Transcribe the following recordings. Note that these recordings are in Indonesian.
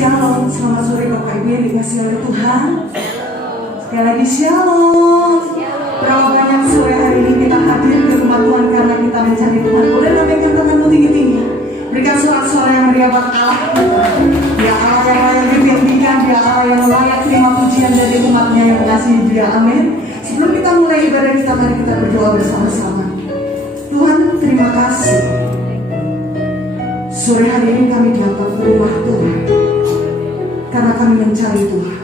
Shalom, selamat sore Bapak Ibu yang dikasihi oleh Tuhan. Sekali lagi Shalom. Berapa banyak sore hari ini kita hadir di rumah Tuhan karena kita mencari Tuhan. Boleh naikkan tanganmu tinggi-tinggi. Berikan suara-suara yang meriah buat Allah. Dia Allah yang layak ditinggikan, Dia Allah yang layak terima pujian dari umatnya yang mengasihi Dia. Amin. Sebelum kita mulai ibadah kita, mari kita berdoa bersama-sama. Tuhan, terima kasih. Sore hari ini kami dapat ke rumah Tuhan karena kami mencari Tuhan.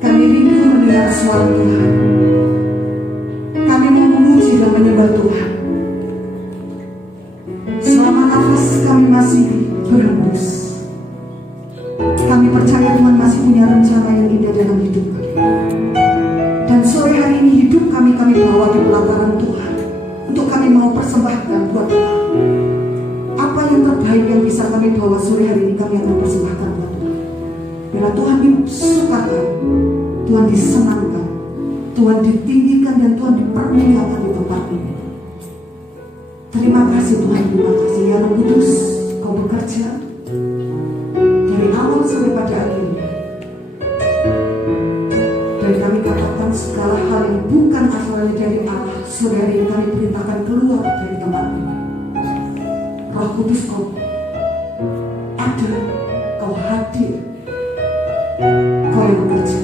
Kami rindu mendengar suara Tuhan. Kami mau memuji dan menyembah Tuhan. Selama nafas kami masih berhembus, kami percaya Tuhan masih punya rencana yang indah dalam hidup kami. Dan sore hari ini hidup kami bawa di pelataran Tuhan. Untuk kami mau persembahkan buat Tuhan. Apa yang terbaik yang bisa kami bawa sore hari ini, kami akan persembahkan buat Tuhan. Bila Tuhan disukakan, Tuhan disenangkan, Tuhan ditinggikan, dan Tuhan dipermuliakan di tempat ini. Terima kasih Tuhan, terima kasih ya Roh Kudus, Kau bekerja dari awal sampai pada akhirnya. Dan kami katakan segala hal yang bukan asalnya dari Allah, sore hari ini kami perintahkan keluar dari tempat ini. Roh Kudus, Kau ada, Kau hadir, Kau yang bekerja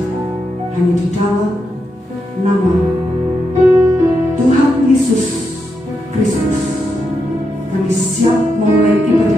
hanya di dalam nama Tuhan Yesus Kristus. Kami siap memulai ibadah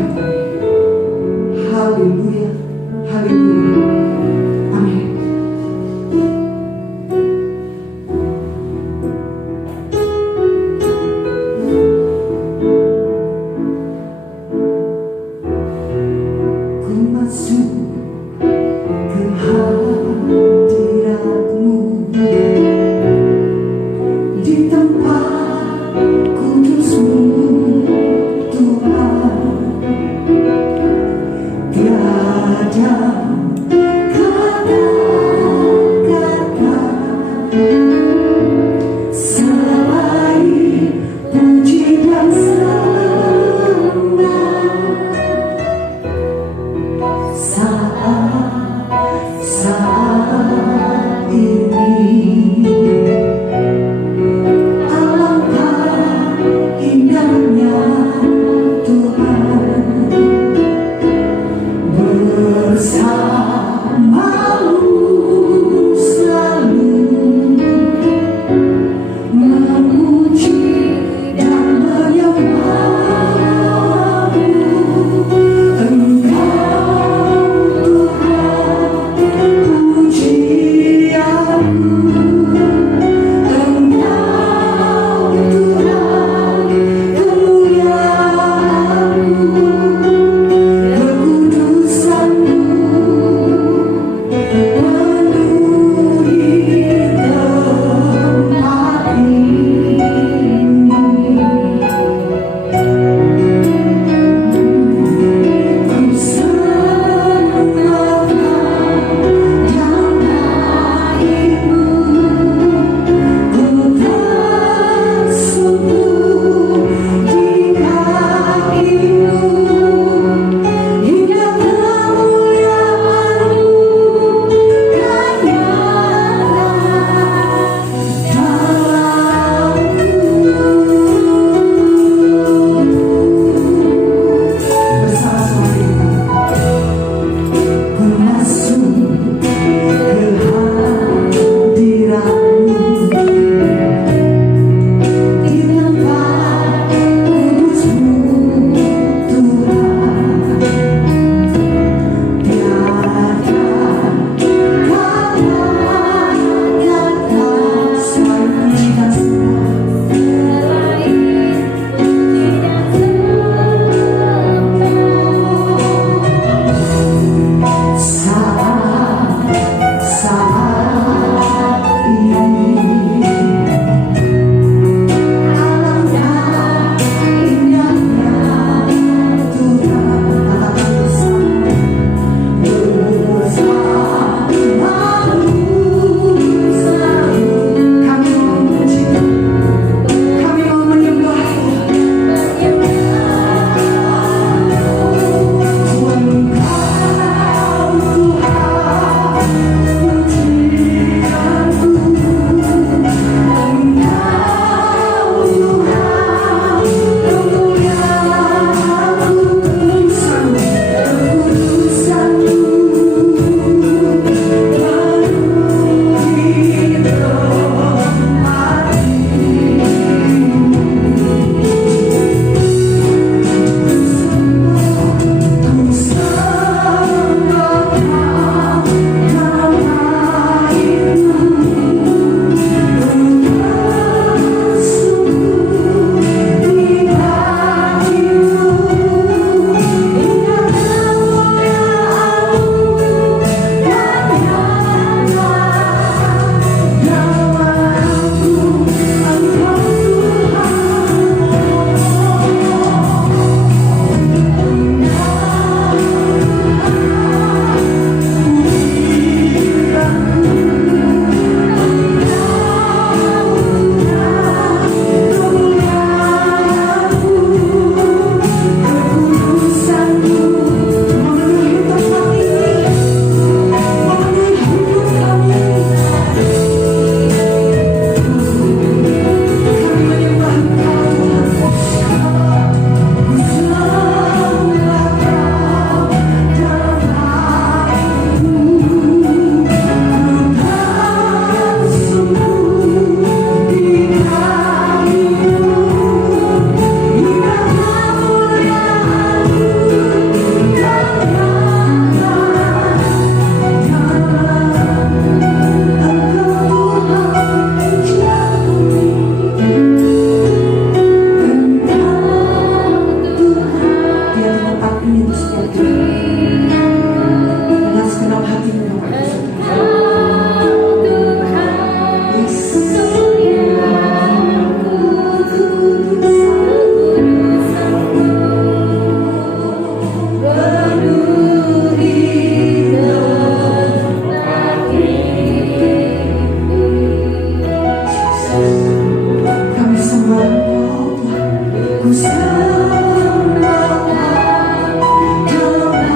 Dengan segenap hatimu Bapak Ibu Saudara. Yes. Kami sembah Engkau Tuhan. Ku sembah Engkau dalam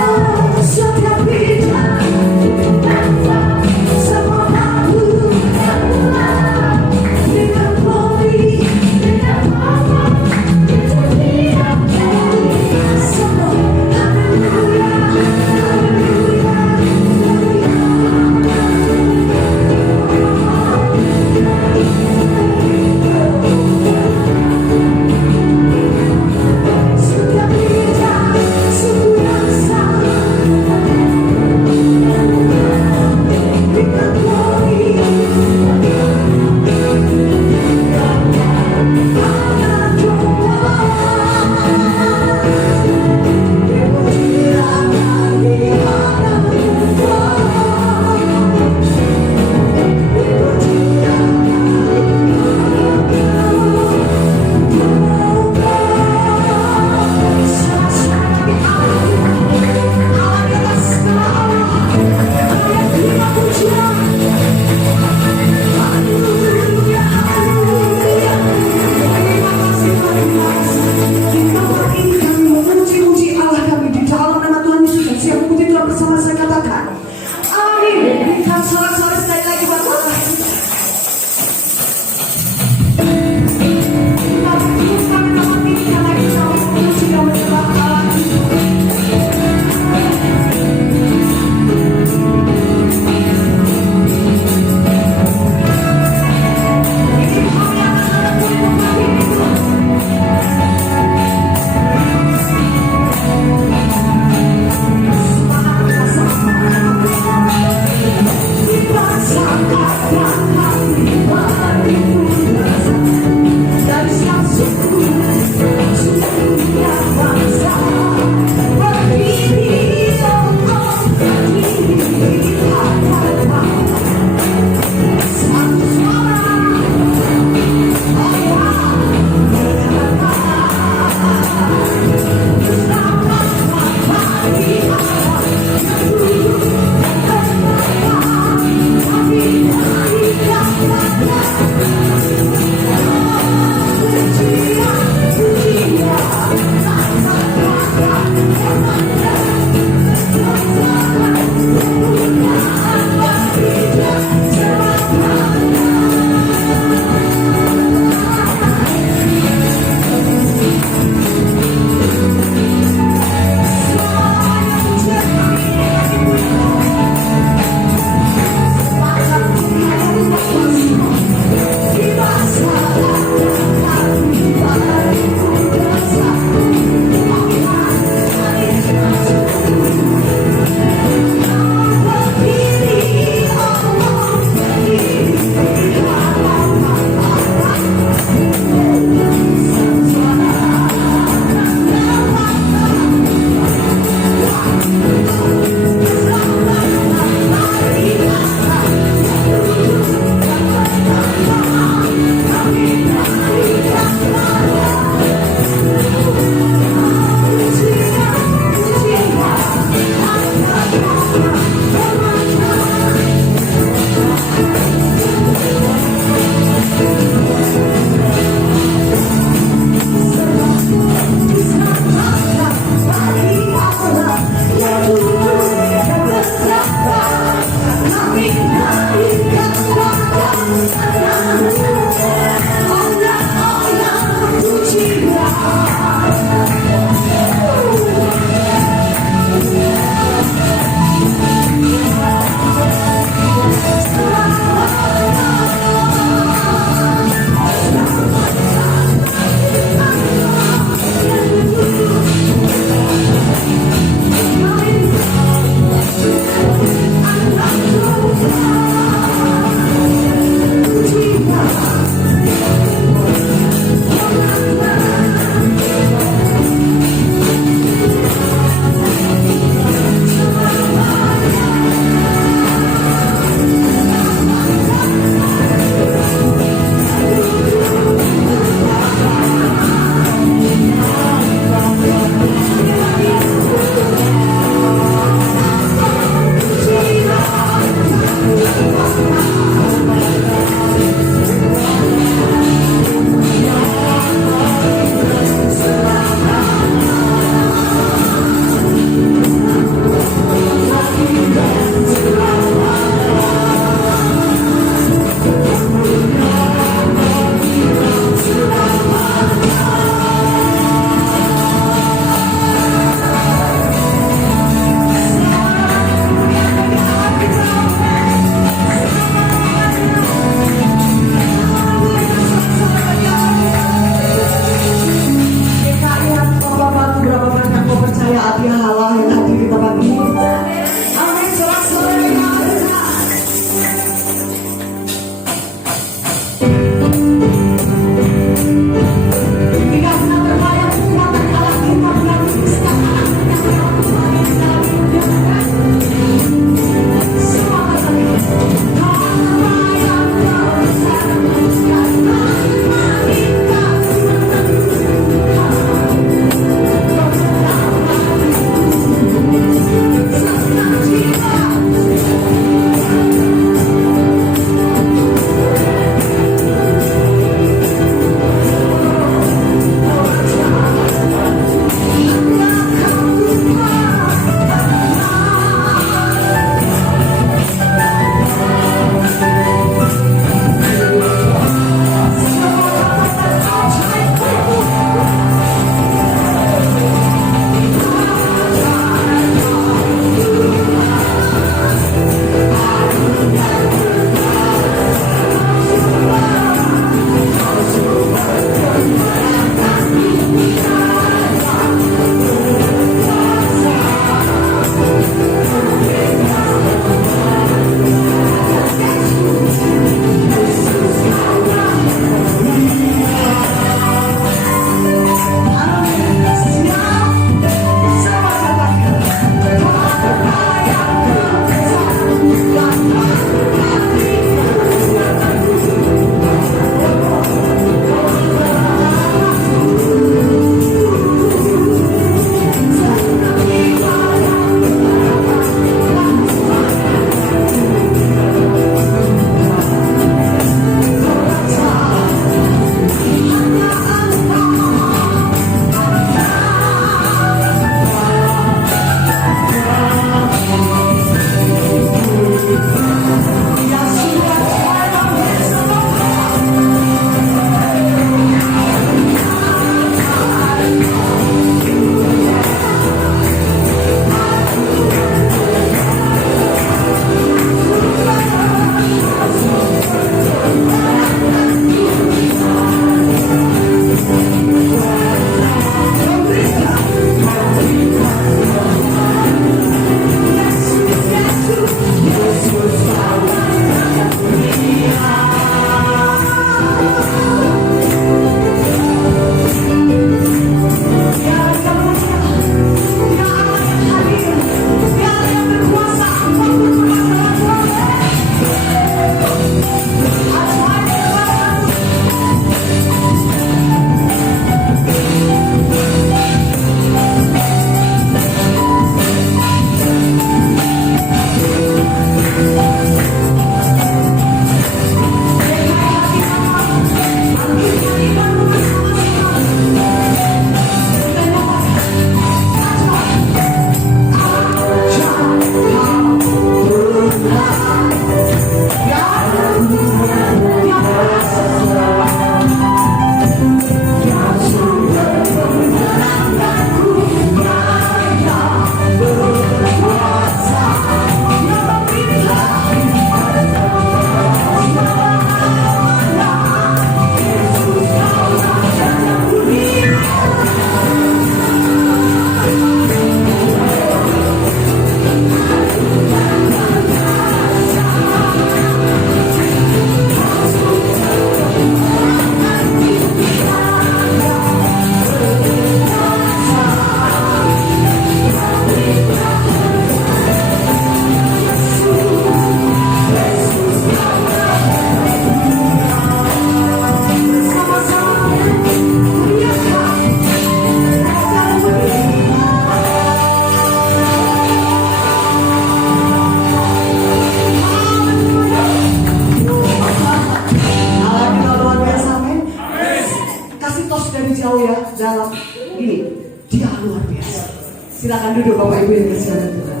Silakan duduk Bapak Ibu yang kasihan Tuhan.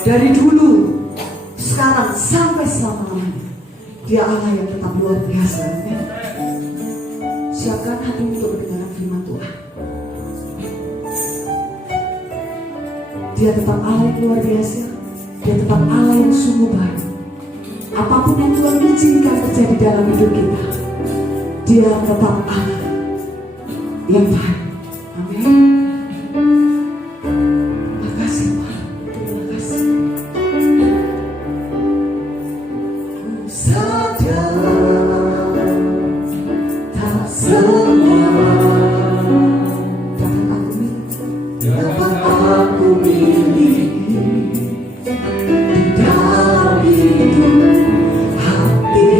Dari dulu, sekarang, sampai selama-lamanya, Dia Allah yang tetap luar biasa. Siapkan hati untuk mendengar firman Tuhan. Dia tetap Allah yang luar biasa. Dia tetap Allah yang sungguh baik. Apapun yang Tuhan izinkan terjadi dalam hidup kita, Dia tetap Allah yang baik. Amin. Terima kasih Tuhan. Terima kasih. Ku sadar tak semua dapat aku miliki di dalam hidup hatiku.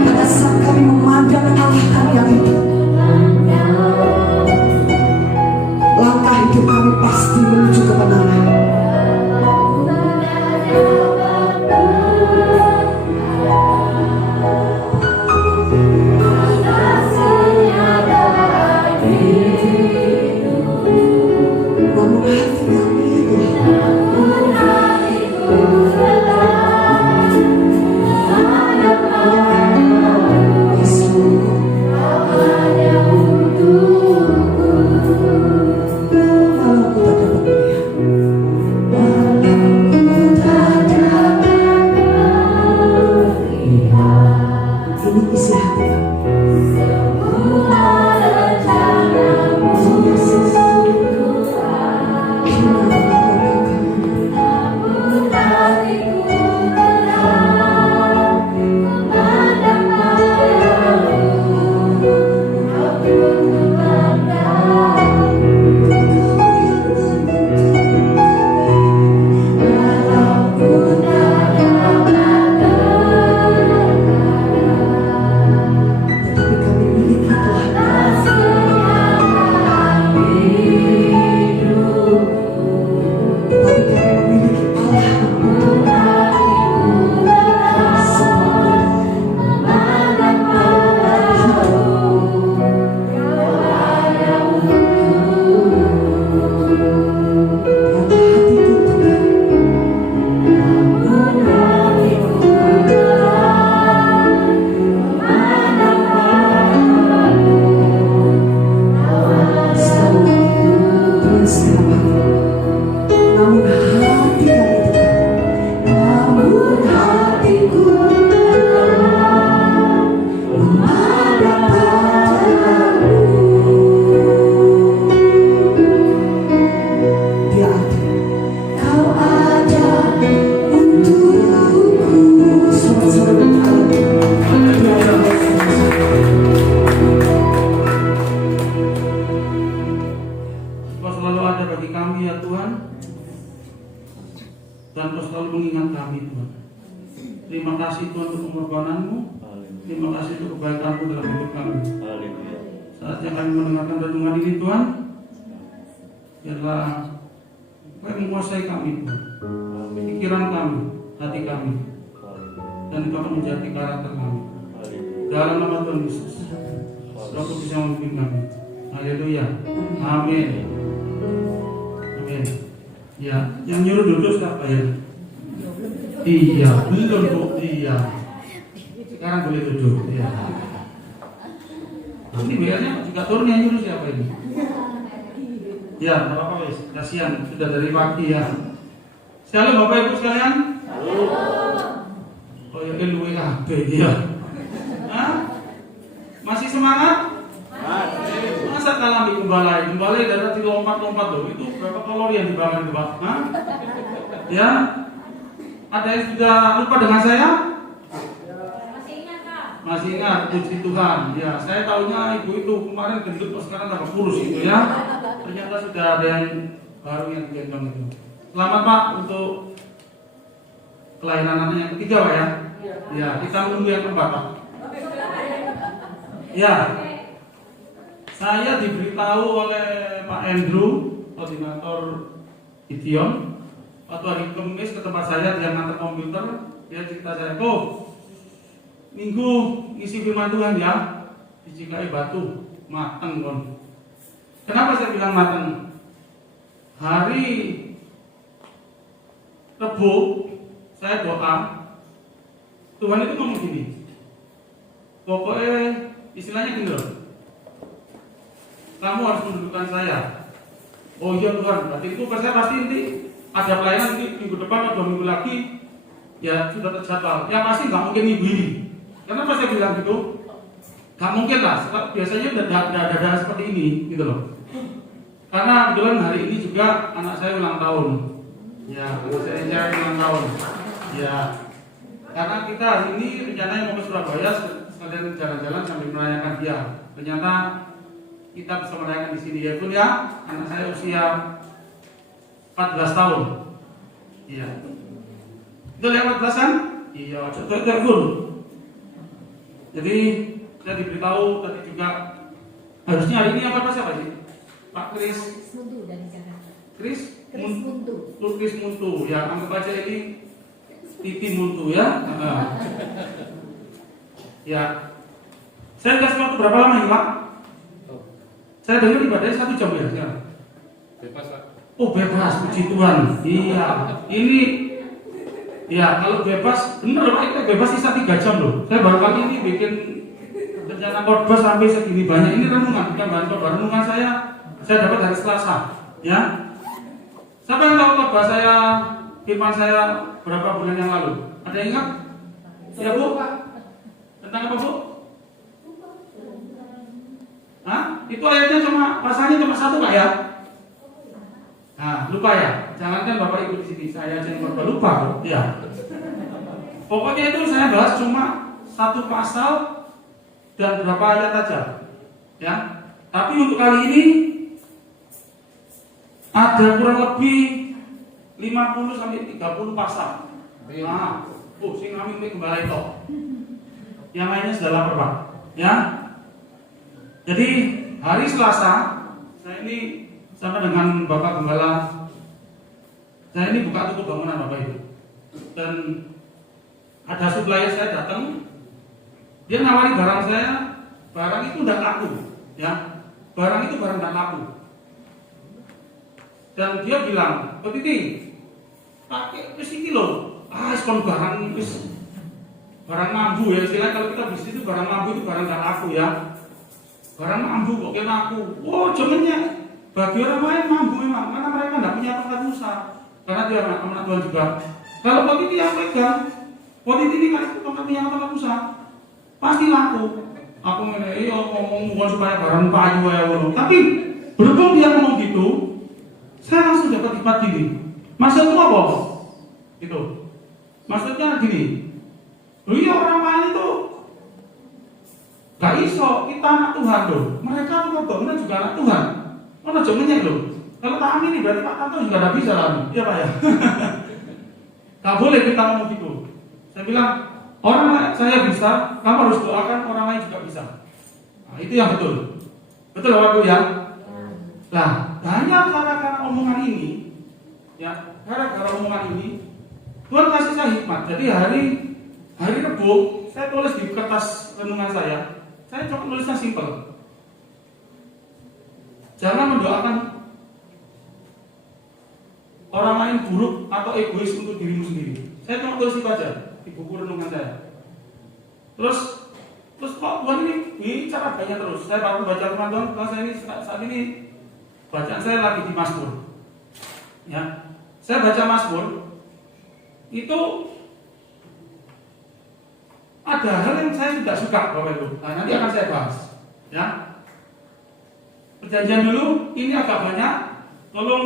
Pada saat kami memandang Allah selalu mengingat kami Tuhan. Terima kasih Tuhan untuk pengorbananmu. Terima kasih untuk kebaikanmu dalam hidup kami. Saatnya kami mendengarkan renungan ini Tuhan, biarlah Engkau menguasai kami Tuhan, pikiran kami, hati kami, dan Engkau akan menjadi karakter kami. Dalam nama Tuhan Yesus, Roh Kudus yang memimpin kami. Haleluya. Amin. Amin. Ya, yang nyuruh duduk siapa ya? Iya, belum Bu. Iya. Sekarang boleh duduk. Ya. Ini biasanya juga turun yang nyuruh siapa ini? Ya, apa-apa wes. Kasihan sudah dari pagi ya. Shalom Bapak Ibu sekalian. Oh ya, LWAB ya. Hah? Masih semangat? Masih. Masa kalah di Gembalai dari tadi lompat-lompat loh. Itu berapa kalori yang dibangun Pak? Hah? Ya. Ada yang sudah lupa dengan saya? Masih ingat, puji Tuhan. Ya, saya tahunya ibu itu kemarin gendut, sekarang tambah kurus itu ya. Ternyata sudah ada yang baru yang digendong itu. Selamat Pak untuk kelahiran anaknya yang ketiga Pak ya. Ya, kita menunggu yang keempat Pak. Ya, saya diberitahu oleh Pak Andrew, koordinator Gideon, waktu hari Kamis ke tempat saya, dia ngantar komputer, dia cerita saya, Minggu isi firman Tuhan ya, di Cikai Batu, mateng kon. Kenapa saya bilang mateng? Hari Rebo saya doa, Tuhan itu ngomong gini, pokoknya istilahnya gini loh, kamu harus mendudukkan saya. Oh iya Tuhan, berarti itu saya pasti nanti ada pelayanan nanti minggu depan atau 2 minggu lagi, ya sudah terjadwal. Ya pasti nggak mungkin minggu ini. Kenapa saya bilang gitu? Gak mungkin lah, biasanya udah ada seperti ini gitu loh. Karena kebetulan hari ini juga anak saya ulang tahun. Ya, anak saya ulang tahun. Ya, karena kita hari ini rencananya mau ke Surabaya sekalian jalan-jalan sambil merayakan dia. Ternyata kita bisa merayakan di sini ya pun ya. Anak saya usia 14 tahun. Iya. Itu yang 14-an? Iya, coba pun. Jadi saya diberitahu tadi juga harusnya hari ini apa siapa sih? Pak Kris Muntu dari Jakarta. Kris Muntu. Ya, anggap aja ini Titi Muntu ya. Ya. Saya kasih waktu berapa lama ini Pak? Saya dengar ibadahnya 1 jam ya sekarang. Bebas Pak. Oh bebas, puji Tuhan. Iya. Ini ya kalau bebas, bener Pak, itu bebas sisa 3 jam loh. Saya baru kali ini bikin rencana khotbah sampai segini banyak. Ini renungan, bukan bahan khotbah. Renungan saya dapat hari Selasa. Ya. Siapa yang tahu khotbah saya, firman saya berapa bulan yang lalu? Ada yang ingat? Ya Bu? Tentang apa Bu? Hah? Itu ayatnya pasalnya cuma 1 Pak ya? Nah, lupa ya. Jangankan Bapak Ibu di sini, saya aja yang lupa. Ya. Pokoknya itu saya bahas cuma 1 pasal dan berapa ayat aja. Ya. Tapi untuk kali ini ada kurang lebih 50 sampai 30 pasal. Nah, sing kami kembali itu. Yang lainnya sudah lapor Pak. Ya. Jadi hari Selasa saya ini sama dengan Bapak Gembala, saya ini buka tutup bangunan Bapak Ibu. Dan ada supplier saya datang, dia nawari barang saya, barang itu udah laku, ya, barang itu barang tidak laku. Dan dia bilang, Pak Titi, pakai wis iki loh, kon barang wis barang mambu ya, istilahnya kalau kita bisnis itu barang mambu itu barang tidak laku ya, barang mambu kok kena aku, jangannya. Bagi orang lain mampu memang, karena mereka tidak punya tongkat usaha. Karena dia anak Tuhan juga. Kalau Pak Titi yang pegang, Pak Titi ini kan tongkat usaha, pasti laku. Aku ngomong bukan supaya barang payu ya. Tapi berhubung dia ngomong gitu, saya langsung dapat hikmat gini. Maksudnya apa? Itu. Maksudnya gini. Orang lain itu gak iso, kita anak Tuhan loh. Mereka tuh bangunan juga anak Tuhan. Jangan loh. Kalau tak amin berarti Pak Tanto juga tidak bisa lah. Iya Pak ya. Gak boleh kita ngomong gitu. Saya bilang, orang saya bisa, kamu harus doakan orang lain juga bisa. Nah, itu yang betul. Betul Bapak Ibu ya? Nah, hanya karena omongan ini, ya, gara-gara omongan ini, Tuhan kasih saya hikmat. Jadi hari Rebo, saya tulis di kertas renungan saya cuma tulisnya simpel. Jangan mendoakan orang lain buruk atau egois untuk dirimu sendiri. Saya cuma tulis itu aja di buku renungan saya. Terus kok Tuhan ini bicara banyak terus. Saya baru baca firman Tuhan, saya ini saat ini bacaan saya lagi di Mazmur. Ya, saya baca Mazmur itu ada hal yang saya tidak suka, Bapak Ibu. Nah, nanti akan saya bahas. Ya, perjanjian dulu, ini agak banyak. Tolong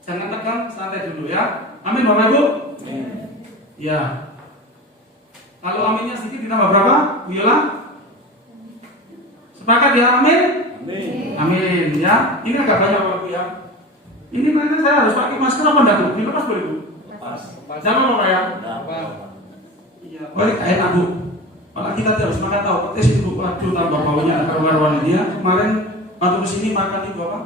jangan tegang, santai dulu ya. Amin Bapak Ibu. Ya. Kalau aminnya sedikit ditambah berapa? Bu Yola? Sepakat ya, amin? Amin. Amin ya. Ini agak banyak Bapak Ibu ya. Ini makanya saya harus pakai masker apa enggak Bu? Dilepas boleh Bu? Lepas. Jangan Bapak ya. Iya. Baik, enak Bu. Kalau kita harus makan tahu petis itu Bu. Waduh, tambah baunya karuan dia. Kemarin waktu kesini makan itu apa?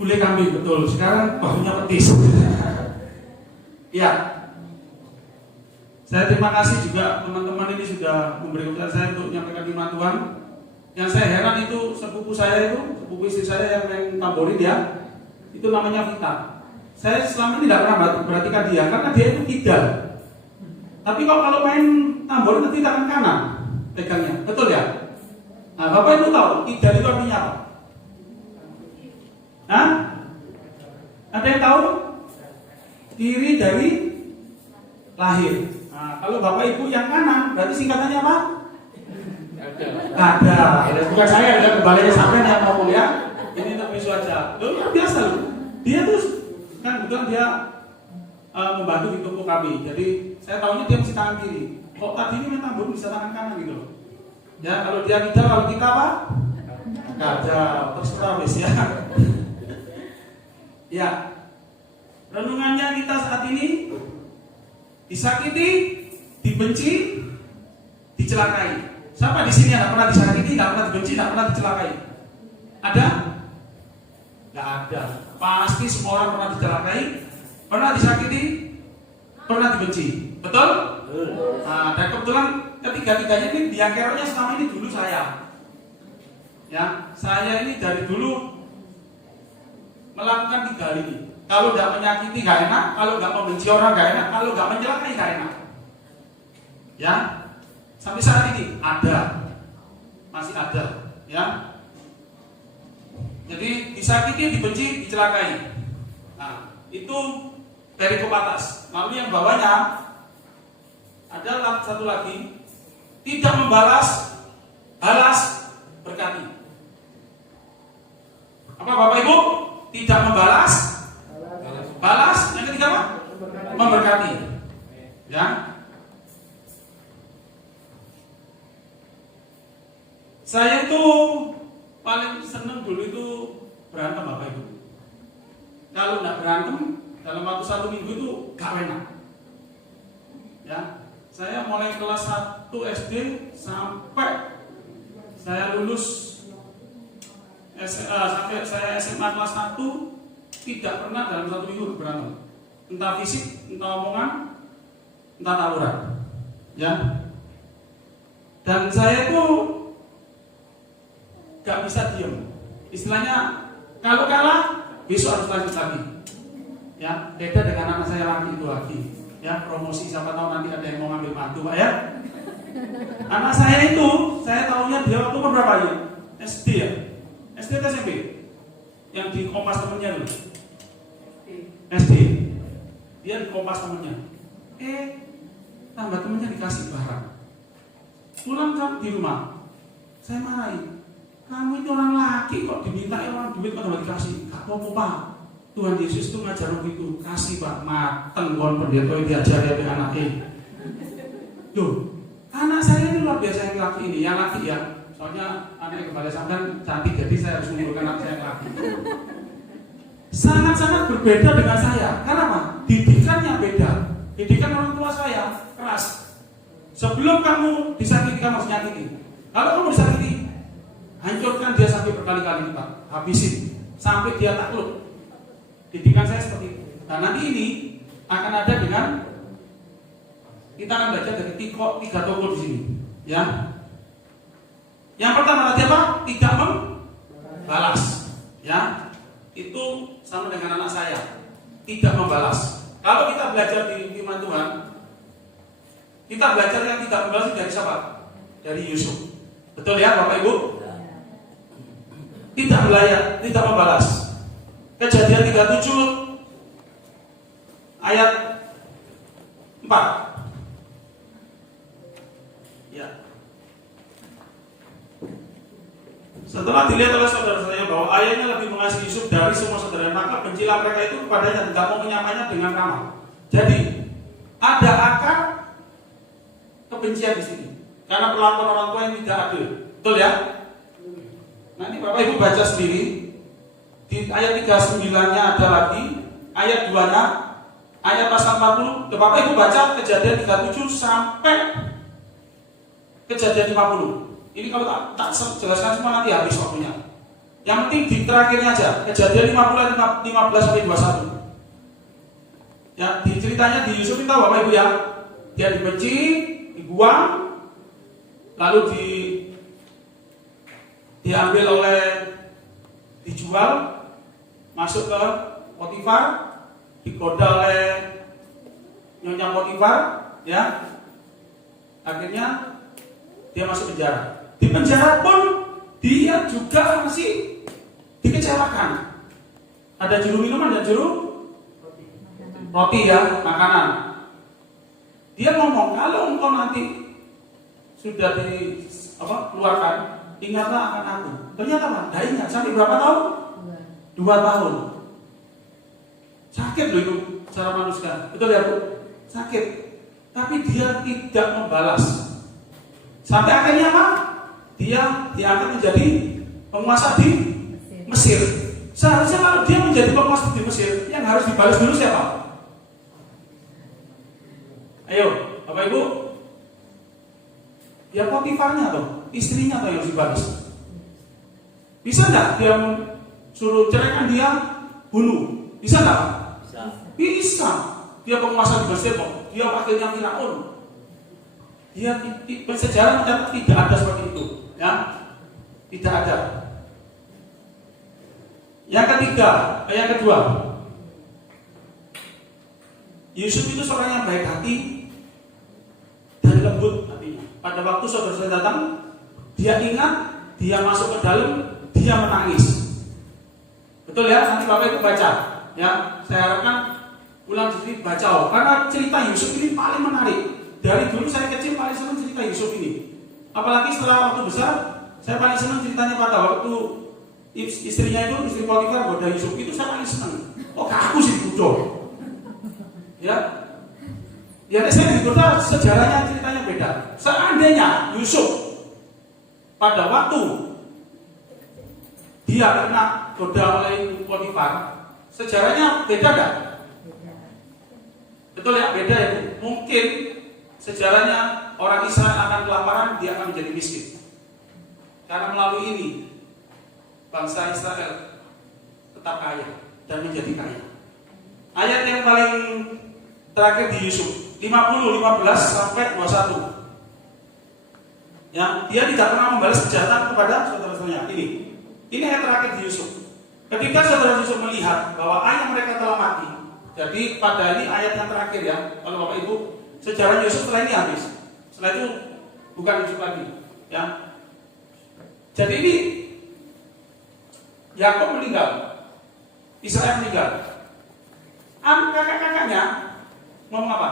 Gulai kambing, betul. Sekarang baunya petis. Ya. Saya terima kasih juga teman-teman ini sudah memberi kepercayaan saya untuk menyampaikan firman Tuhan. Yang saya heran itu sepupu istri saya yang main tamborin ya, itu namanya Vita. Saya selama ini tidak pernah perhatikan dia karena dia itu kidal. Tapi kalau main tamborin nanti tangan kanan pegangnya, betul ya? Nah, Bapak Ibu tahu kidal itu artinya apa? Hah? Ada yang tahu? Kiri dari lahir. Nah, kalau Bapak Ibu yang kanan, berarti singkatannya apa? Ada. Bukan saya, ada kembalinya sampean yang ngomong ya. Ini untuk isu aja. Loh, biasa loh. Dia tuh kan bukan dia membantu di toko kami. Jadi saya tahunya dia mesti tangan kiri. Kok tadi ini main tambur bisa tangan kanan gitu loh. Ya kalau dia tidak, kalau kita apa? Ada. Terserah wis ya. Ya. Renungannya kita saat ini disakiti, dibenci, dicelakai. Siapa di sini yang pernah disakiti, tidak pernah dibenci, tidak pernah dicelakai? Ada? Tidak ada. Pasti semua orang pernah dicelakai, pernah disakiti, pernah dibenci. Betul? Nah, dan kebetulan ketiga-tiganya ini diakernya selama ini dulu saya. Ya, saya ini dari dulu melakukan 3 hal ini. Kalau nggak menyakiti nggak enak, kalau nggak membenci orang nggak enak, kalau nggak mencelakai nggak enak. Ya, sampai saat ini ada, masih ada. Ya, jadi disakiti, dibenci, dicelakai. Nah, itu dari ke atas. Lalu yang bawahnya ada satu lagi, tidak membalas, balas, berkati. Apa Bapak Ibu? Tidak membalas, balas, yang ketiga apa? Memberkati. Ya. Saya itu paling seneng dulu itu berantem Bapak Ibu. Kalau nggak berantem dalam waktu 1 minggu itu gak enak. Ya, saya mulai kelas 1 SD sampai saya lulus sampai saya SMA kelas 1 tidak pernah dalam 1 minggu berantem. Entah fisik, entah omongan, entah tawuran. Ya. Dan saya itu gak bisa diem. Istilahnya kalau kalah besok harus lanjut lagi. Ya, beda dengan anak saya lagi itu lagi. Ya, promosi siapa tahu nanti ada yang mau ngambil mantu, Pak ya. Anak saya itu, saya tahunya dia waktu berapa ya? SD ya? SD atau SMP? Yang di kompas temennya dulu. SD. Dia di kompas temennya. Tambah temennya dikasih barang. Pulang di rumah, saya marahin. Kamu itu orang laki kok diminta orang duit kok nggak dikasih? Gak apa-apa Pak. Tuhan Yesus itu ngajar begitu. Kasih Pak, mateng kon pendeta diajari oleh anaknya. Loh, anak saya ini luar biasa yang laki ini, yang laki ya. Soalnya anaknya kembali sampean cantik, jadi saya harus mengumpulkan anak saya yang laki. Sangat-sangat berbeda dengan saya. Karena apa? Didikan beda. Didikan orang tua saya keras. Sebelum kamu disakiti, kamu harus nyakiti. Kalau kamu disakiti, hancurkan dia sampai berkali-kali lipat, habisin sampai dia takluk. Didikan saya seperti itu. Nah nanti ini akan ada dengan kita akan belajar dari tiga tokoh di sini, ya. Yang pertama tadi apa? Tidak membalas, ya. Itu sama dengan anak saya, tidak membalas. Kalau kita belajar di firman Tuhan, kita belajar yang tidak membalas dari siapa? Dari Yusuf. Betul ya Bapak Ibu? Tidak membalas. Kejadian 37 ayat 4. Ya. Setelah dilihat oleh saudara-saudaranya bahwa ayahnya lebih mengasihi Yusuf dari semua saudara, maka bencilah mereka itu kepadanya, tidak mau menyamanya dengan ramah. Jadi ada akar kebencian di sini karena perlakuan orang tua yang tidak adil. Betul ya? Nanti Bapak Ibu baca sendiri di ayat 39-nya ada lagi, ayat 2-nya, ayat pasal 40. Bapak Ibu baca kejadian 37 sampai kejadian 50. Ini kalau tak jelaskan semua nanti habis waktunya. Yang penting di terakhirnya aja, kejadian 50 ayat 15 sampai 21. Ya, di ceritanya di Yusuf itu Bapak Ibu ya, dia dibenci, dibuang, lalu diambil oleh, dijual, masuk ke Potifar, digoda oleh nyonya Potifar, ya. Akhirnya dia masuk penjara. Di penjara pun dia juga masih dikecewakan. Ada juru minuman dan juru roti ya, makanan. Dia ngomong, kalau engkau nanti sudah keluarkan, ingatlah akan aku. Ternyata apa? Tidak ingat. Sampai berapa tahun? 2 tahun. Sakit loh itu cara manusia. Betul ya Bu? Sakit. Tapi dia tidak membalas. Sampai akhirnya apa? Dia diangkat menjadi penguasa di Mesir. Seharusnya kalau dia menjadi penguasa di Mesir, yang harus dibalas dulu siapa? Ayo, Bapak Ibu. Ya Potifarnya tuh, istrinya tuh yang harus dibalas. Bisa enggak dia suruh ceraikan dia, bunuh? Bisa enggak? Bisa. Dia penguasa di Mesir kok. Dia wakilnya Firaun. Dia sejarah mencatat tidak ada seperti itu, ya, tidak ada. Yang kedua, Yusuf itu seorang yang baik hati dan lembut hatinya. Pada waktu saudara-saudara datang, dia ingat, dia masuk ke dalam, dia menangis. Betul ya? Nanti Bapak Ibu baca, ya. Saya harapkan pulang sendiri baca, karena cerita Yusuf ini paling menarik. Dari dulu saya kecil paling senang cerita Yusuf ini. Apalagi setelah waktu besar, saya paling senang ceritanya pada waktu istrinya itu, istri Potifar goda Yusuf itu saya paling senang. Oh aku sih bodoh. Ya, saya digoda sejarahnya ceritanya beda. Seandainya Yusuf pada waktu dia kena goda oleh Potifar, sejarahnya beda enggak? Betul ya, beda ya. Mungkin sejarahnya orang Israel akan kelaparan, dia akan menjadi miskin. Karena melalui ini bangsa Israel tetap kaya dan menjadi kaya. Ayat yang paling terakhir di Yusuf 50, 15 sampai 21. Ya, dia tidak pernah membalas kejahatan kepada saudara-saudaranya. Ini ayat terakhir di Yusuf. Ketika saudara Yusuf melihat bahwa ayah mereka telah mati, jadi pada ini ayat yang terakhir ya, kalau Bapak Ibu, sejarah Yusuf setelah ini habis. Setelah itu bukan Yusuf lagi, ya. Jadi ini Yakub meninggal, Israel meninggal. Kakak-kakaknya ngomong apa?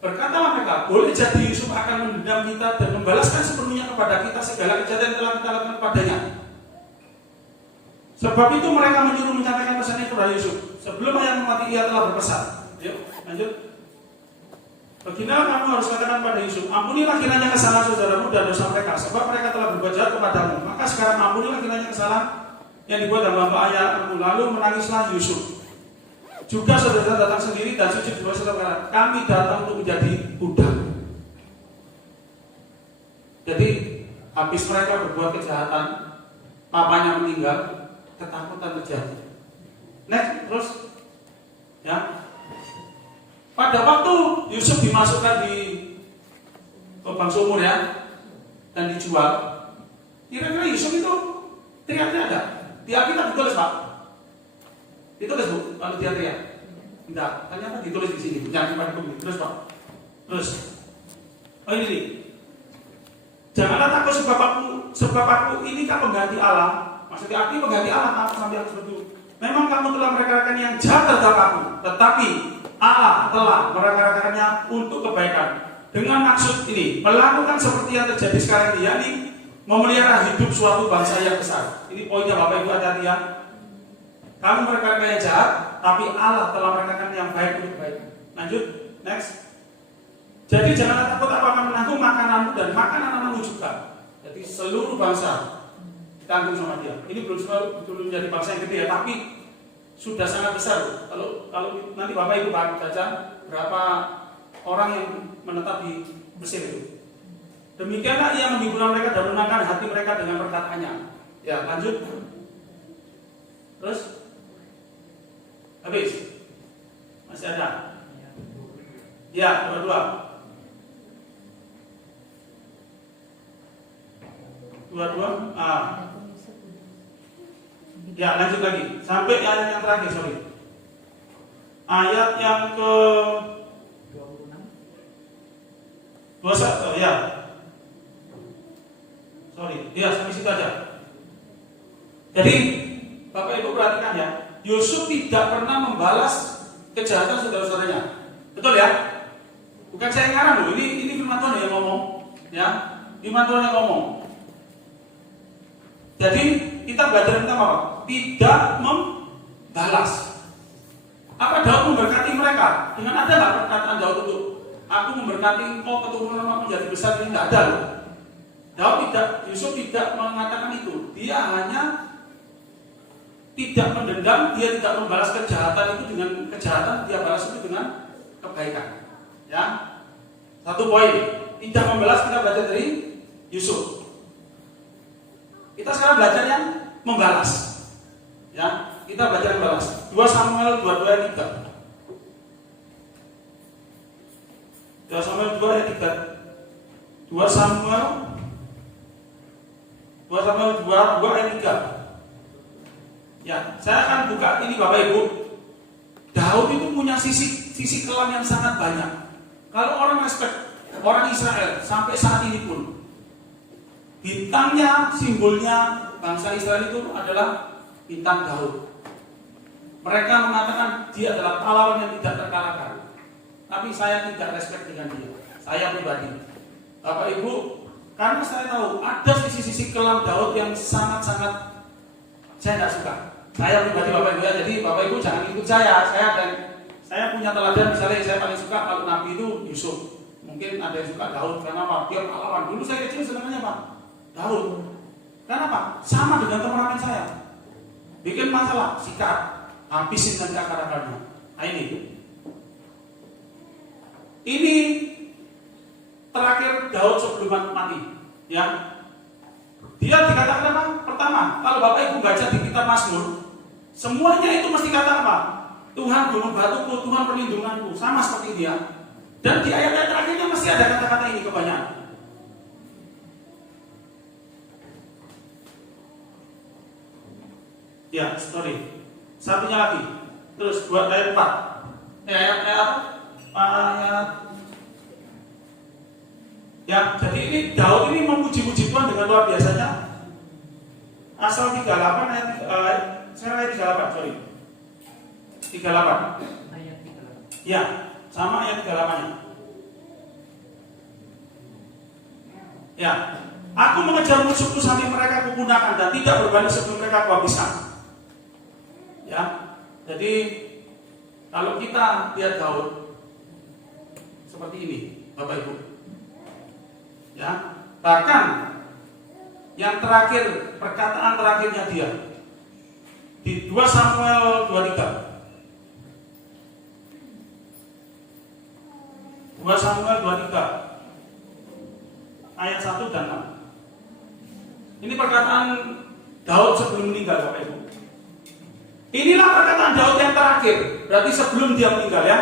Berkatalah mereka, boleh jadi Yusuf akan mendendam kita dan membalaskan sepenuhnya kepada kita segala kejahatan yang telah kita lakukan kepadanya. Sebab itu mereka menyuruh menyampaikan pesan itu kepada Yusuf. Sebelum ayah mati ia telah berpesan. Yuk, lanjut. Beginilah kamu harus katakan pada Yusuf, ampunilah kiranya kesalahan saudaramu dan dosa mereka, sebab mereka telah berbuat jahat kepadamu. Maka sekarang ampunilah kiranya kesalahan yang dibuat hamba ayahmu. Lalu menangislah Yusuf. juga saudara datang sendiri dan sujud di bawah saudara. Kami datang untuk menjadi budak. Jadi habis mereka berbuat kejahatan, papanya meninggal, ketakutan terjadi. Next, terus, ya. Pada waktu Yusuf dimasukkan di lubang sumur ya, dan dijual, kira-kira Yusuf itu teriaknya ada? Di Alkitab ditulis Pak? Ditulis Bu, kalau dia teriak? Tidak, ternyata ditulis di sini, jangan pada bumi. Terus Pak, terus, oh ini nih. Janganlah takut sebab aku ini kan pengganti Allah. Maksudnya aku pengganti Allah, aku sampai aku seperti itu. Memang kamu telah mereka-rekakan yang jahat terhadap aku, tetapi Allah telah mereka-rekakannya untuk kebaikan. Dengan maksud ini, melakukan seperti yang terjadi sekarang ini, yakni memelihara hidup suatu bangsa yang besar. Ini poinnya Bapak Ibu hati-hati ya. Kamu mereka-rekakan yang jahat, tapi Allah telah mereka-rekakan yang baik untuk kebaikan. Lanjut, next. Jadi janganlah takut apakah menanggung makananmu dan makanan anakmu juga. Jadi seluruh bangsa ditanggung sama dia. Ini belum menjadi bangsa yang gede ya, tapi sudah sangat besar. Kalau nanti Bapak Ibu baca berapa orang yang menetap di Mesir itu. Demikianlah ia menghibur mereka dan menenangkan hati mereka dengan perkataannya. Ya, lanjut. Terus habis. Masih ada? Ya, dua-dua. Ya, lanjut lagi sampai ayat yang terakhir, sorry. Ayat yang ke 21, ya. Sorry, ya sampai situ aja. Jadi Bapak Ibu perhatikan ya, Yusuf tidak pernah membalas kejahatan saudara-saudaranya. Betul ya? Bukan saya yang ngarang loh, ini firman Tuhan yang ngomong, ya. Firman Tuhan yang ngomong. Jadi kita belajar tentang apa? Tidak membalas. Apa Daud memberkati mereka? Dengan ada nggak perkataan Daud itu? Aku memberkati engkau keturunan menjadi besar, ini tidak ada loh. Daud tidak, Yusuf tidak mengatakan itu. Dia hanya tidak mendendam, dia tidak membalas kejahatan itu dengan kejahatan, dia balas itu dengan kebaikan. Ya, satu poin. Tidak membalas kita belajar dari Yusuf. Kita sekarang belajar yang membalas. Ya, kita belajar yang membalas. 2 Samuel 22 ayat 3. 2 Samuel 2 ayat 3. 2 Samuel 2 ayat 3. Ya, saya akan buka ini Bapak Ibu. Daud itu punya sisi kelam yang sangat banyak. Kalau orang respect orang Israel sampai saat ini pun, bintangnya, simbolnya bangsa Israel itu adalah bintang Daud. Mereka mengatakan dia adalah pahlawan yang tidak terkalahkan. Tapi saya tidak respect dengan dia. Saya pribadi, Bapak Ibu, karena saya tahu ada sisi-sisi kelam Daud yang sangat-sangat saya tidak suka. Saya pribadi Bapak Ibu ya, jadi Bapak Ibu jangan ikut saya. Saya punya teladan, misalnya saya paling suka kalau Nabi itu Yusuf. Mungkin ada yang suka Daud karena apa? Dia pahlawan. Dulu saya kecil sebenarnya Pak Daud. Kenapa? Sama dengan temperament saya. Bikin masalah, sikat, habisin dan akar-akarnya. Nah ini terakhir Daud sebelum mati. Ya, dia dikatakan apa? Pertama, kalau Bapak Ibu baca di kitab Mazmur, semuanya itu mesti kata apa? Tuhan gunung batuku, Tuhan perlindunganku, sama seperti dia. Dan di ayat-ayat terakhirnya masih ada kata-kata ini kebanyakan. Ya, sorry. Satunya lagi. Terus buat ayat 4. Ayat. Ya, jadi ini Daud ini memuji-muji Tuhan dengan luar biasanya. Asal 38 ayat saya ayat 38, sorry. 38. Ayat 38. Ya, sama ayat 38-nya. Ya, aku mengejar musuhku sampai mereka kupunahkan dan tidak berbalik sebelum mereka kuhabiskan. Ya, jadi kalau kita lihat Daud seperti ini, Bapak Ibu. Ya, bahkan yang terakhir, perkataan terakhirnya dia di 2 Samuel 23. 2 Samuel 23 ayat 1 dan 6. Ini perkataan Daud sebelum meninggal, Bapak Ibu. Inilah perkataan Daud yang terakhir, berarti sebelum dia meninggal ya.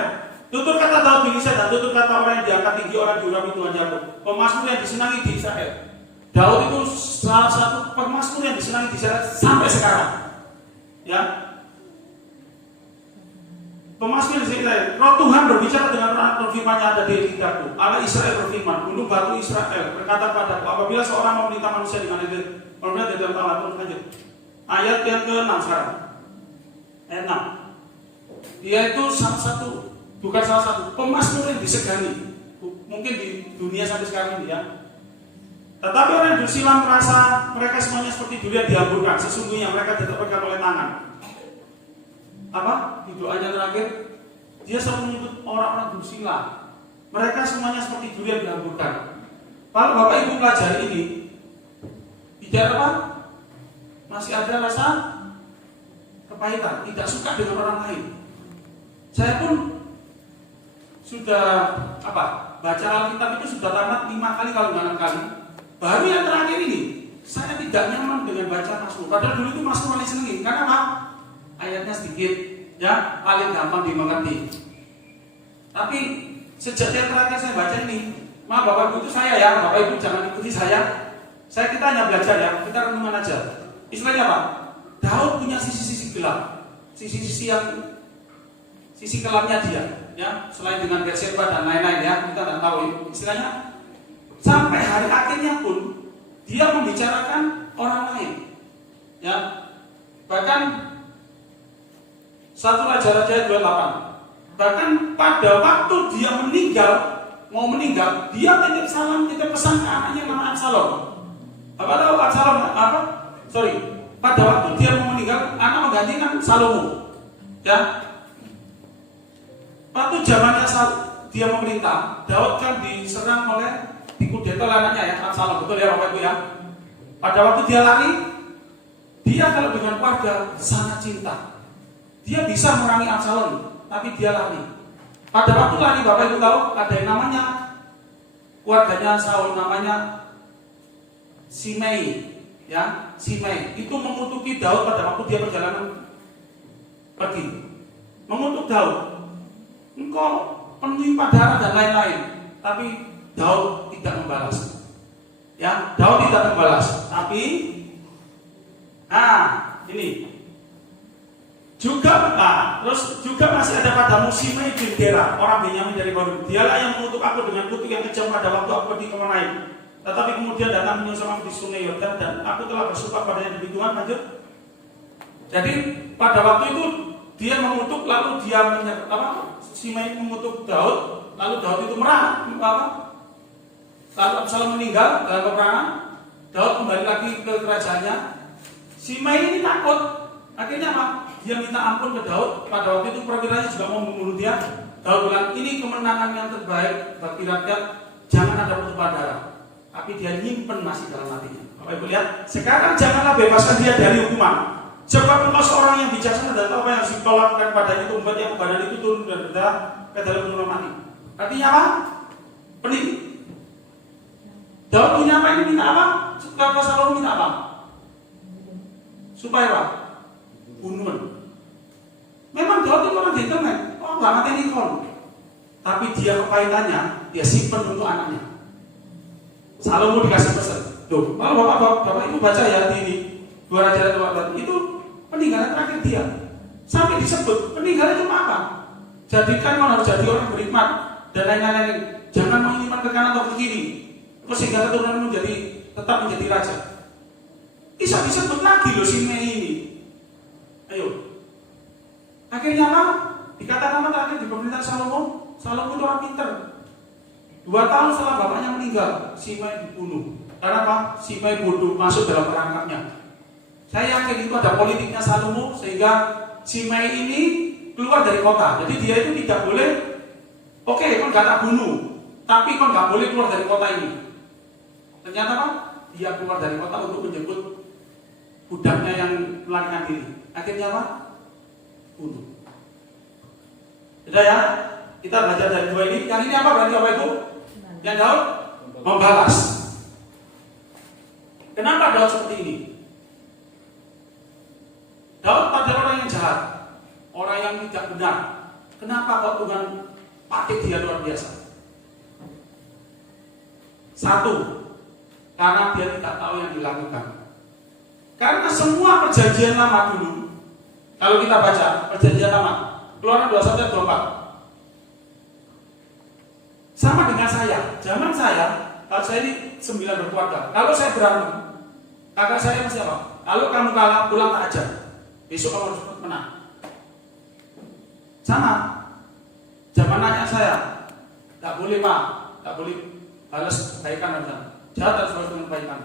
Tutur kata Daud bin Isai dan tutur kata orang yang diangkat tinggi, orang diurapi Tuhan Yakub, pemazmur yang disenangi di Israel. Daud itu salah satu pemazmur yang disenangi di Israel sampai sekarang. Ya. Pemazmur di Israel. Roh Tuhan berbicara dengan orang firman-Nya ada di lidahku. Allah Israel berfirman, gunung batu Israel berkata padaku, apabila seorang memerintah manusia dengan itu, apabila dia dalam tanah, terus lanjut. Ayat yang ke-6 sekarang. Ayat 6. Dia itu salah satu, bukan salah satu, pemazmur yang disegani. Mungkin di dunia sampai sekarang ini ya. Tetapi orang yang bersilam merasa mereka semuanya seperti durian dihamburkan. Sesungguhnya mereka tidak terpegang oleh tangan. Apa? Di doanya terakhir, dia selalu menyebut orang-orang bersila. Mereka semuanya seperti durian dihamburkan. Kalau Bapak Ibu pelajari ini, tidak apa? Masih ada rasa kepahitan, tidak suka dengan orang lain. Saya pun sudah baca Alkitab itu sudah tamat 5 kali kalau nggak 6 kali. Baru yang terakhir ini saya tidak nyaman dengan baca Mazmur. Padahal dulu itu Mazmur paling senengin. Karena apa? Ayatnya sedikit, ya paling gampang dimengerti. Tapi sejak yang terakhir saya baca ini, Bapak Ibu itu saya ya, Bapak Ibu jangan ikuti saya. Kita hanya belajar ya, kita renungan aja. Istilahnya apa? Daud punya sisi-sisi gelap, sisi-sisi yang sisi kelamnya dia, ya selain dengan Batseba dan lain-lain ya, kita tidak tahu istilahnya. Sampai hari akhirnya pun dia membicarakan orang lain, ya bahkan 1 Raja-Raja 28. Bahkan pada waktu dia mau meninggal, dia titip salam, titip pesan ke anaknya nama Absalom. Apa tahu Absalom apa? Pada waktu dia mau meninggal, anak menggantikan Salomo. Ya. Waktu zamannya dia memerintah, Daud kan diserang oleh dikudeta oleh anaknya ya, Absalom, betul ya Bapak Ibu ya. Pada waktu dia lari, dia kalau dengan keluarga sangat cinta. Dia bisa merangi Absalom, tapi dia lari. Pada waktu lari, Bapak Ibu tahu ada yang namanya keluarganya Saul, namanya Simei, ya Simei. Itu mengutuki Daud pada waktu dia perjalanan pergi. Mengutuk Daud, engkau penumpah darah dan lain-lain. Tapi Daud tidak membalas. Ya, Daud tidak membalas. Tapi, ini. Terus juga masih ada padamu Simei bin Gera, orang Benyamin dari Bahurim. Dialah yang mengutuk aku dengan kutuk yang kejam pada waktu aku pergi ke Mahanaim. Tetapi kemudian datang menyusul aku di sungai Yordan dan aku telah bersumpah padanya demi Tuhan. Lanjut. Jadi pada waktu itu dia mengutuk, lalu dia Simei mengutuk Daud, lalu Daud itu merah. Lalu Absalom meninggal dalam peperangan. Daud kembali lagi ke kerajaannya. Simei ini takut. Akhirnya apa? Dia minta ampun ke Daud. Pada waktu itu perwiranya juga mau membunuh dia. Daud bilang, ini kemenangan yang terbaik bagi rakyat. Jangan ada pertumpahan darah. Tapi dia nyimpen masih dalam hatinya. Bapak Ibu lihat, sekarang janganlah bebaskan dia dari hukuman. Sebab engkau seorang yang bijaksana dan tahu apa yang harus kau lakukan padanya, itu membuat yang badan itu turun dan berdarah ke dalam gunung mati. Artinya apa? Pening. Daud punya apa ini? Minta apa? Supaya Salomo minta apa? Supaya apa? Bunuhan. Memang Daud itu orang gentleman, nggak mati Nikon. Tapi dia kepahitannya, dia simpen untuk anaknya. Salomo dikasih pesan. Tuh, kalau bapak ibu baca ya di ini 2 Raja-Raja itu peninggalan terakhir dia. Sampai disebut peninggalan cuma apa? Jadikan kau harus jadi orang berhikmat dan lain-lain. Jangan menyimpan ke kanan atau ke kiri. Sehingga keturunan tetap menjadi raja. Bisa disebut lagi loh Simei ini. Ayo. Akhirnya apa? Dikatakan apa terakhir di pemerintahan Salomo? Salomo itu orang pinter. 2 tahun setelah bapaknya meninggal, Simei dibunuh. Karena apa? Simei bodoh masuk dalam perangkapnya. Saya yakin itu ada politiknya Salomo sehingga Simei ini keluar dari kota. Jadi dia itu tidak boleh. Oke, kan gak bunuh, tapi kan gak boleh keluar dari kota ini. Ternyata apa? Dia keluar dari kota untuk menjemput budaknya yang melarikan diri. Akhirnya apa? Bunuh. Sudah ya? Kita belajar dari dua ini. Yang ini apa berarti Bapak Ibu? Yang Daud membalas. Kenapa Daud seperti ini? Daud pada orang yang jahat, orang yang tidak benar. Kenapa kok Tuhan pakai dia luar biasa? Satu, karena dia tidak tahu yang dilakukan. Karena semua perjanjian lama dulu, kalau kita baca perjanjian lama, Keluaran 21 ayat 24. Sama dengan saya, zaman saya, kalau saya ini 9 berkeluarga, kalau saya berantem, kakak saya mesti apa? Kalau kamu kalah, pulang tak ajar. Besok kamu harus menang. Sama, zaman anak saya, tak boleh pak, tak boleh balas kebaikan dan jahat harus balas dengan kebaikan.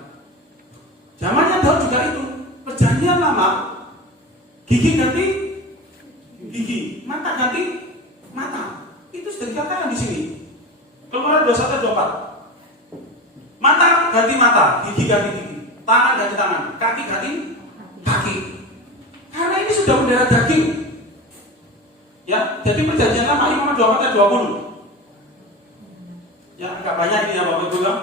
Zamannya Daud juga itu, perjanjian lama, gigi ganti gigi, mata ganti mata. Itu sudah dikatakan di sini. Keluaran 21 24. Mata ganti mata, gigi ganti gigi, tangan ganti tangan, kaki ganti kaki. Karena ini sudah mendarah daging. Ya, jadi perjanjian lama Imamat 24 ayat 20. Ya, agak banyak ini ya Bapak Ibu ya.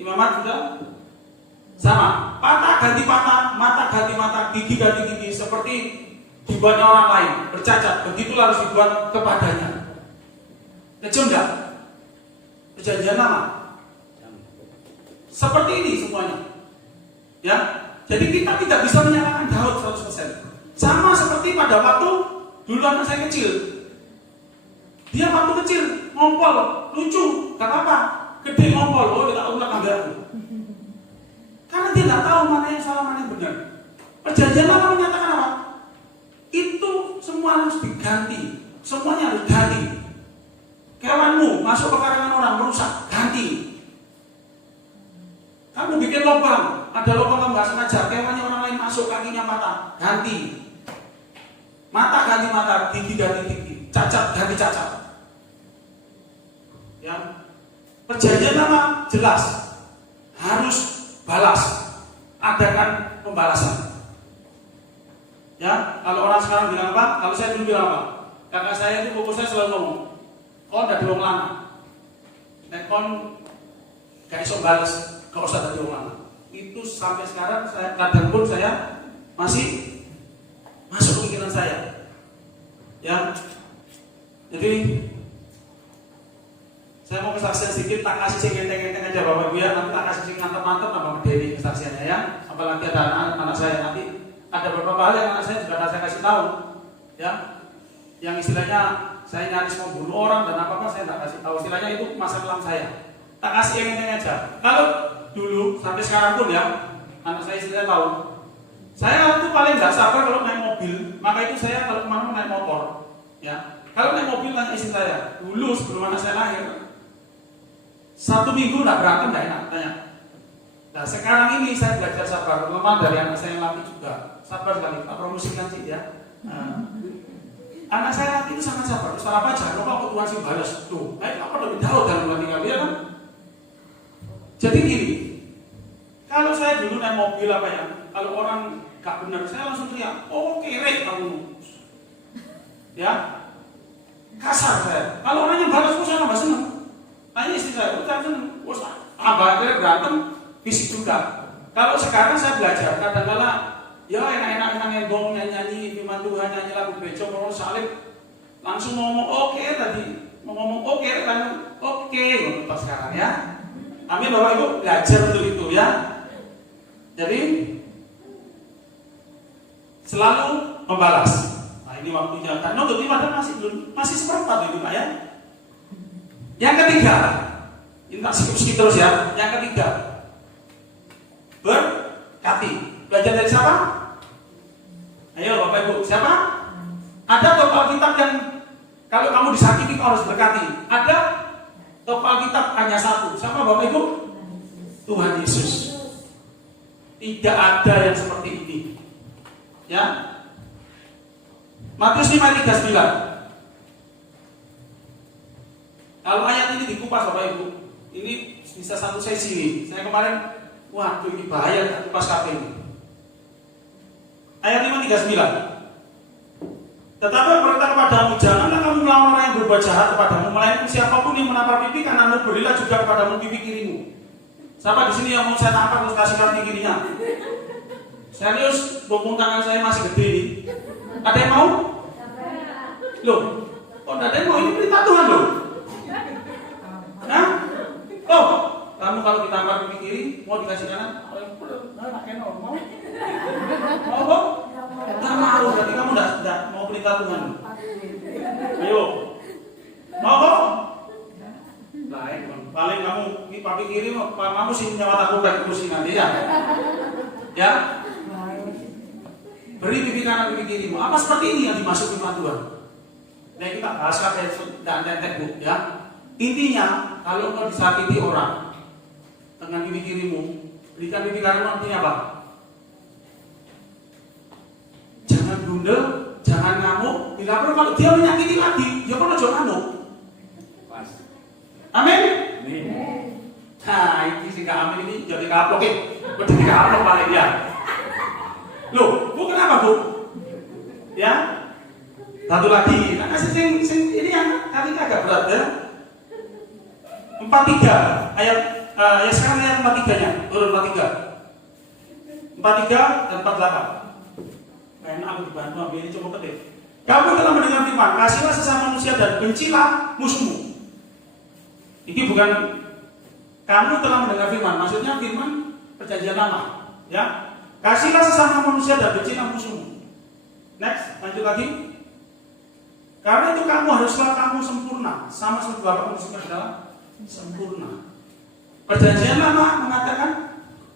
Imamat sudah sama, patah ganti patah, mata ganti mata, gigi ganti gigi, seperti dibuatnya orang lain, bercacat, begitulah harus dibuat kepadanya. Kecil enggak? Perjanjian lama. Seperti ini semuanya. Ya. Jadi kita tidak bisa menyalahkan Daud 100%. Sama seperti pada waktu dulu anak saya kecil. Dia waktu kecil ngompol, lucu, gak apa-apa. Gede ngompol, oh dia tak ulang anggaran. Karena dia tidak tahu mana yang salah, mana yang benar. Perjanjian lama menyatakan apa? Itu semua harus diganti. Semuanya harus ganti. Kewanmu masuk ke karangan orang merusak, ganti. Kamu bikin lubang, ada lubang kamu nggak sengaja, kewannya orang lain masuk, kakinya patah, ganti. Mata ganti mata, gigi ganti gigi, cacat ganti cacat. Ya, perjanjian lama jelas harus balas, adakan pembalasan. Ya, kalau orang sekarang bilang apa? Kalau saya dulu bilang apa? Kakak saya itu pokok saya selalu ngomong, kon dari wong lanang. Nek kon gak iso bales, gak usah dari wong lanang. Itu sampai sekarang saya kadang pun saya masih masuk pikiran saya. Ya. Jadi saya mau kesaksian sedikit, tak kasih sing enteng-enteng aja Bapak Ibu ya, nanti tak kasih sing mantap-mantap nambah medeni kesaksiannya ya. Apalagi ada anak saya nanti ada beberapa hal yang anak saya juga saya kasih tahu. Ya. Yang istilahnya saya nyaris mau bunuh orang dan apa-apa saya tidak kasih tahu, istilahnya itu masa kelam saya. Tak kasih yang enteng aja. Kalau dulu sampai sekarang pun ya, anak saya istilahnya tahu. Saya itu paling nggak sabar kalau naik mobil, maka itu saya kalau kemana naik motor. Ya, kalau naik mobil tanya istri saya. Dulu sebelum anak saya lahir, 1 minggu nggak berantem nggak enak tanya. Nah sekarang ini saya belajar sabar, terutama dari anak saya yang laki juga. Sabar sekali, tak promosikan sih ya. Anak saya laki itu sangat sabar. Terus apa aja, kalau Tuhan sih balas tuh. Apa lebih tahu dalam hati kalian kan? Jadi gini, kalau saya dulu naik mobil apa ya, kalau orang gak benar saya langsung teriak, oh kere kamu. Ya, kasar saya. Kalau orang yang balas, saya nambah seneng. Tanya istri saya, udah seneng. Tambah akhirnya berantem, fisik juga. Kalau sekarang saya belajar, kadang-kadang ya enak-enak ngomong nyanyi firman Tuhan, nyanyi lagu bejo, ngomong salib, langsung ngomong oke tadi, ngomong oke kan, oke untuk sekarang ya. Amin Bapak Ibu, belajar betul itu ya. Jadi selalu membalas. Nah ini waktunya, karena untuk ini padahal masih seperempat itu Pak ya. Yang ketiga, ini tak skip terus ya. Yang ketiga, berkati. Belajar dari siapa? Ayo Bapak Ibu, siapa? Ada tokoh Alkitab yang kalau kamu disakiti kau harus berkati. Ada tokoh Alkitab hanya satu. Siapa Bapak Ibu? Tuhan Yesus. Tidak ada yang seperti ini. Ya. Matius 5:39. Kalau ayat ini dikupas Bapak Ibu, ini bisa satu sesi nih. Saya kemarin, waduh ini bahaya kupas KP ini. Ayat 5:39. Tetapi aku berkata kepadamu, janganlah kamu melawan orang yang berbuat jahat kepadamu, melainkan siapapun yang menampar pipi kananmu, berilah juga kepadamu pipi kirimu. Siapa di sini yang mau saya tampar terus kasih kaki kirinya? Serius, mumpung tangan saya masih gede ini. Ada yang mau? Loh, kok ada yang mau? Ini perintah Tuhan loh. Hah? Oh, kamu kalau ditampar pipi kiri, mau dikasih kanan? Mau? Mau kok? Nggak mau, berarti kamu tidak mau perintah Tuhan. Ayo, mau kok? Lain, paling kamu ini papi kiri, kamu sih nyawat aku baik kursi nanti ya. Ya, beri pipi kanan pipi kirimu. Apa seperti ini yang dimaksud firman Tuhan? Nah kita bahas dan tetek bu, ya. Intinya, kalau kau disakiti orang dengan pipi kirimu, berikan pipi kananmu, artinya apa? Jangan gundel, jangan ngamuk. Bila perlu kalau dia menyakiti lagi, ya kau jangan ngamuk. Amin. Nah, ini sih amin ini jadi kaplok ya. Udah dikaplok paling ya. Loh, bu kenapa bu? Ya, satu lagi. Nah, sing ini yang tadi agak berat ya. 43 ayat ya sekarang ayat 43-nya, turun 43. 43 dan 48. Kayaknya aku dibantu ambil ini cukup penting. Kamu telah mendengar firman, kasihlah sesama manusia dan bencilah musuhmu. Ini bukan kamu telah mendengar firman, maksudnya firman perjanjian lama, ya. Kasihlah sesama manusia dan bencilah musuhmu. Next, lanjut lagi. Karena itu haruslah kamu sempurna, sama seperti Bapa kamu adalah sempurna. Perjanjian lama mengatakan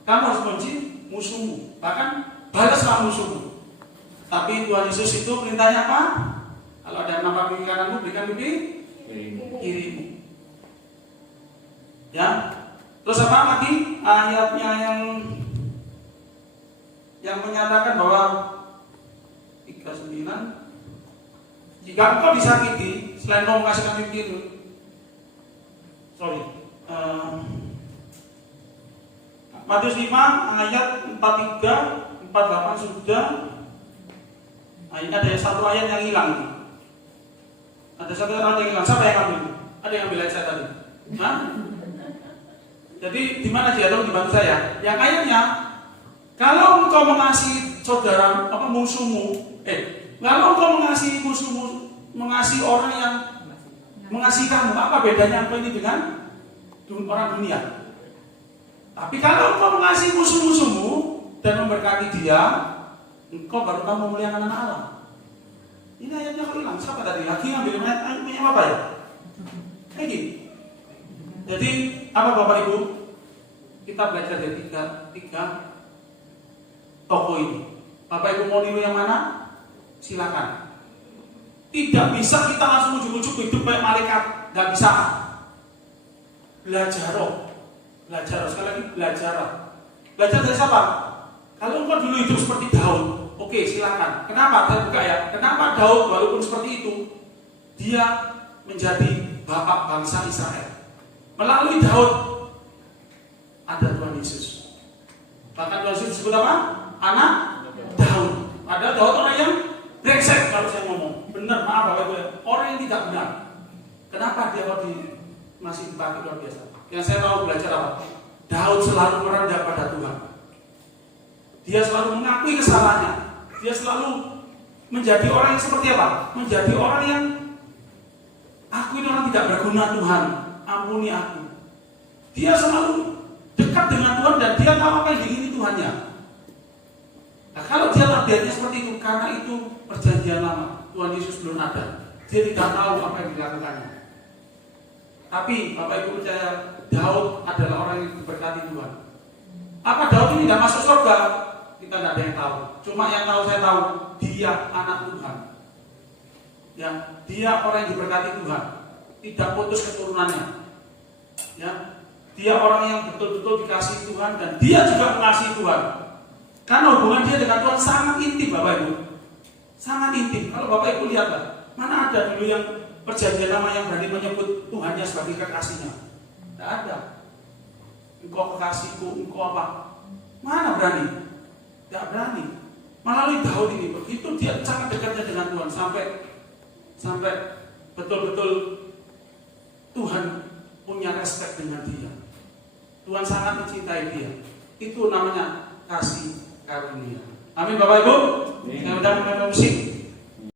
kamu harus benci musuhmu, bahkan balaslah musuhmu. Tapi Tuhan Yesus itu perintahnya apa? Kalau ada yang nampak pipi kananmu, berikan pipi kirimu. Ya, terus apa lagi ayatnya yang menyatakan bahwa 39, jika engkau disakiti selain mau mengasihkan pipi itu, Matius 5 ayat 43, 48 sudah. Nah, ini ada satu ayat yang hilang ini. Ada satu ayat yang hilang. Siapa yang ambil? Ada yang ambil ayat saya tadi? Hah? Jadi di mana dia dong dibantu saya? Yang ayatnya, kalau engkau mengasihi saudara apa musuhmu, kalau engkau mengasihi musuhmu, mengasihi orang yang mengasihi kamu, apa bedanya apa ini dengan orang dunia? Tapi kalau engkau mengasihi musuh-musuhmu dan memberkati dia, engkau baru kamu memuliakan anak Allah. Ini ayatnya kok hilang. Siapa tadi? Lagi ngambil ayatnya apa ya? Kayak gini. Jadi apa Bapak Ibu? Kita belajar dari tiga tokoh ini. Bapak Ibu mau niru yang mana? Silakan. Tidak bisa kita langsung ujuk-ujuk hidup kayak malaikat. Gak bisa. Belajar. Sekali lagi belajar. Belajar dari siapa? Kalau engkau dulu hidup seperti Daud, oke silakan. Kenapa? Saya buka ya. Kenapa Daud walaupun seperti itu, dia menjadi bapak bangsa Israel. Melalui Daud ada Tuhan Yesus. Bahkan Tuhan Yesus disebut apa? Anak Daud. Ada Daud orang yang brengsek kalau saya ngomong. Benar, maaf Bapak Ibu. Orang yang tidak benar. Kenapa dia kok masih dipakai luar biasa? Yang saya tahu belajar apa? Daud selalu merendah pada Tuhan. Dia selalu mengakui kesalahannya. Dia selalu menjadi orang yang seperti apa? Menjadi orang yang aku ini orang tidak berguna Tuhan. Ampuni aku. Dia selalu dekat dengan Tuhan dan dia tahu apa yang diingini Tuhannya. Nah, kalau dia tabiatnya seperti itu, karena itu perjanjian lama, Tuhan Yesus belum ada. Dia tidak tahu apa yang dilakukannya. Tapi Bapak Ibu percaya Daud adalah orang yang diberkati Tuhan. Apa Daud ini tidak masuk surga? Kita tidak ada yang tahu. Cuma yang tahu saya tahu, dia anak Tuhan. Ya, dia orang yang diberkati Tuhan. Tidak putus keturunannya. Ya, dia orang yang betul-betul dikasihi Tuhan dan dia juga mengasihi Tuhan. Karena hubungan dia dengan Tuhan sangat intim, Bapak Ibu. Sangat intim. Kalau Bapak Ibu lihatlah, mana ada dulu yang perjanjian lama yang berani menyebut Tuhannya sebagai kekasihnya? Tidak ada. Engkau kekasihku, engkau apa? Mana berani? Tidak berani. Melalui Daud ini begitu dia sangat dekatnya dengan Tuhan sampai betul-betul Tuhan punya respect dengan dia. Tuhan sangat mencintai dia. Itu namanya kasih karunia. Amin Bapak Ibu. Kita udah mulai musik.